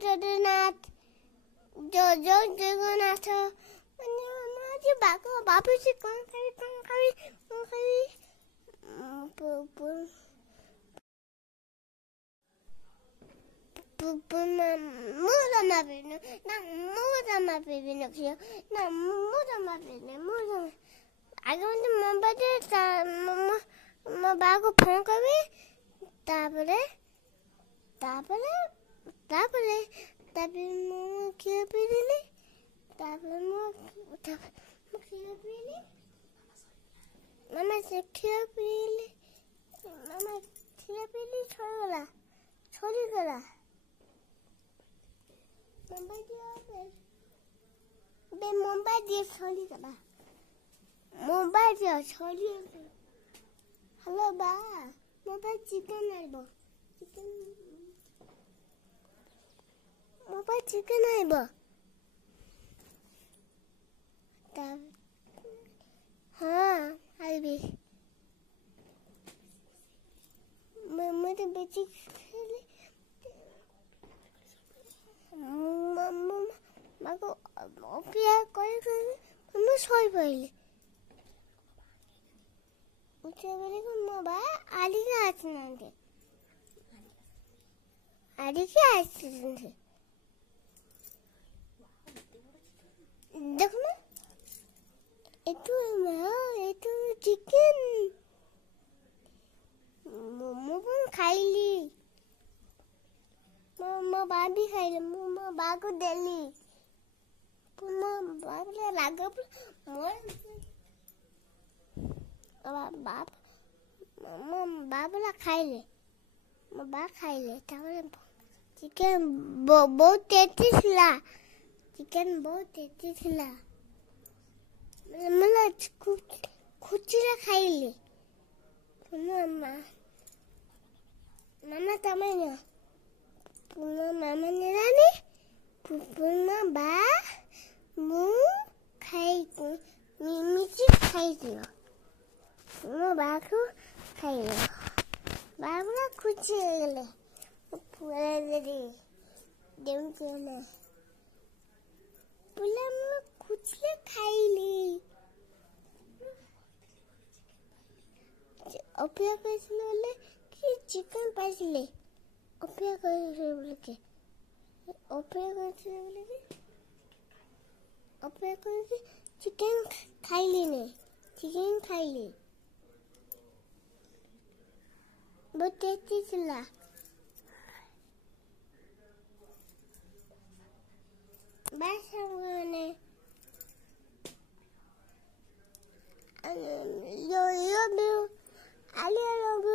ଜଗନ୍ନାଥ ଜୟ ଜୟ ଜଗନ୍ନାଥ ଆଜି ଭାବୁଛି କଣ ଖାଇବି ମୁଁ ଜମା ପିବିନି ଆଗ ମୋ ବାକୁ ଫୋନ କରିବି ତାପରେ ମୁଁ କ୍ଷୀର ପିଇଦେଲି ତାପରେ ମୁଁ କ୍ଷୀର ପିଇଲି ମାମା ସେ କ୍ଷୀର ପିଇଲି ଛଡ଼ିଗଲା ମୋବାଇଲ দিয়ে ଛଡ଼ିଗଲା ହ୍ୟାଲୋ ବା ମୋବାଇଲ ଚିକେନ ଆଣିବ ହଁ ଆଇବି ମୁଁ ତ ବେଶୀ ଖେଳି ମାକୁ ଅପେକ୍ଷା କରି ମୁଁ ଶୋଇପଡ଼ିଲି ଉଠିଲା ବେଳକୁ ମୋ ବା ଆଡ଼ିକି ଆସିନାହାନ୍ତି ଦେଖୁନ ଏଠୁ ଚିକେନ ମୁଁ କଣ ଖାଇଲି ମୋ ବା ବି ଖାଇଲେ ମୁଁ ମୋ ବାକୁ ଦେଲି ମୋ ବା ରାଗ ମୋ ବା ଖାଇଲେ ତାପରେ ଚିକେନ ବହୁତ ଟେଷ୍ଟି ଥିଲା ମାନେ ଖୁସିରେ ଖାଇଲି ମାମା ତମେ ମାମା ନେଲାନି ମୋ ବା ମୁଁ ମିଶି ଖାଇଥିଲ ମୋ ବାକୁ ଖାଇଲ ବା ପୁରା ଖୁସି ହେଇଗଲେ ମୁଁ ଖୁସିରେ ଖାଇଲି ଅପେକ୍ଷା କରିଥିଲେ ବୋଲେ କି ଚିକେନ ପାଇଥିଲେ ଅପେକ୍ଷା କରିକି ଚିକେନ ଖାଇଲି ବହୁତ ଟେଷ୍ଟି ଥିଲା ସାଙ୍ଗମାନେ I love you.